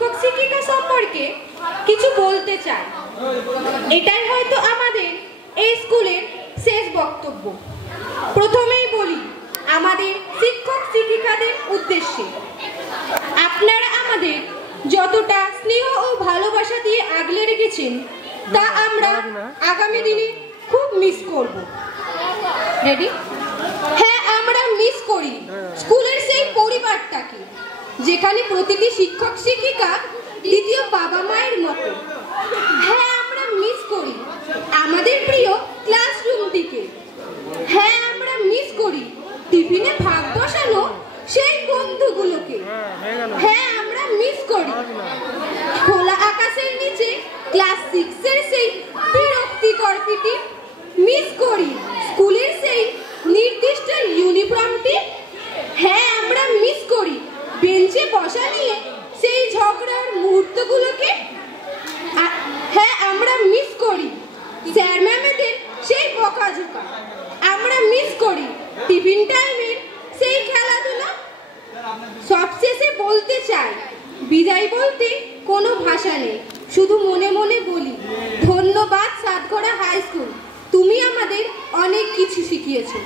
শিক্ষক শিক্ষিকা সম্পর্কে কিছু বলতে চাই। এটাই হয়তো আমাদের এই স্কুলের শেষ বক্তব্য। প্রথমেই বলি আমাদের শিক্ষক শিক্ষিকাদের উদ্দেশ্যে, আপনারা আমাদের যতটা স্নেহ ও ভালোবাসা দিয়ে আগলে রেখেছেন তা আমরা আগামী দিনে খুব মিস করব। রেডি? হ্যাঁ, আমরা মিস করি স্কুলের সেই পরিবারটাকে, যেখানে প্রতিটি শিক্ষক শিক্ষিকা দ্বিতীয় বাবা মায়ের মতো। হ্যাঁ, আমরা মিস করি আমাদের প্রিয় ক্লাসরুমটিকে। হ্যাঁ, আমরা মিস করি টিফিনে ভাগ বসানো সেই বন্ধুগুলোকে। হ্যাঁ, আমরা মিস করি খোলা আকাশের নিচে ক্লাস 6 এর সেই বিরক্তিকর পিটি। মিস করি স্কুলের সেই নির্দিষ্ট ইউনিফর্মটি। হ্যাঁ, আমরা মিস করি বেঞ্চে বসা নিয়ে সেই ঝগড়ার মুহূর্তগুলোকে। হ্যাঁ, আমরা মিস করি স্যার ম্যামেদের সেই বকাঝকা। আমরা মিস করি টিফিন টাইমের সেই খেলাধুলা। সবশেষে বলতে চাই, বিদায় বলতে কোনো ভাষা নেই, শুধু মনে মনে বলি ধন্যবাদ সাতঘরা হাই স্কুল, তুমি আমাদের অনেক কিছু শিখিয়েছো।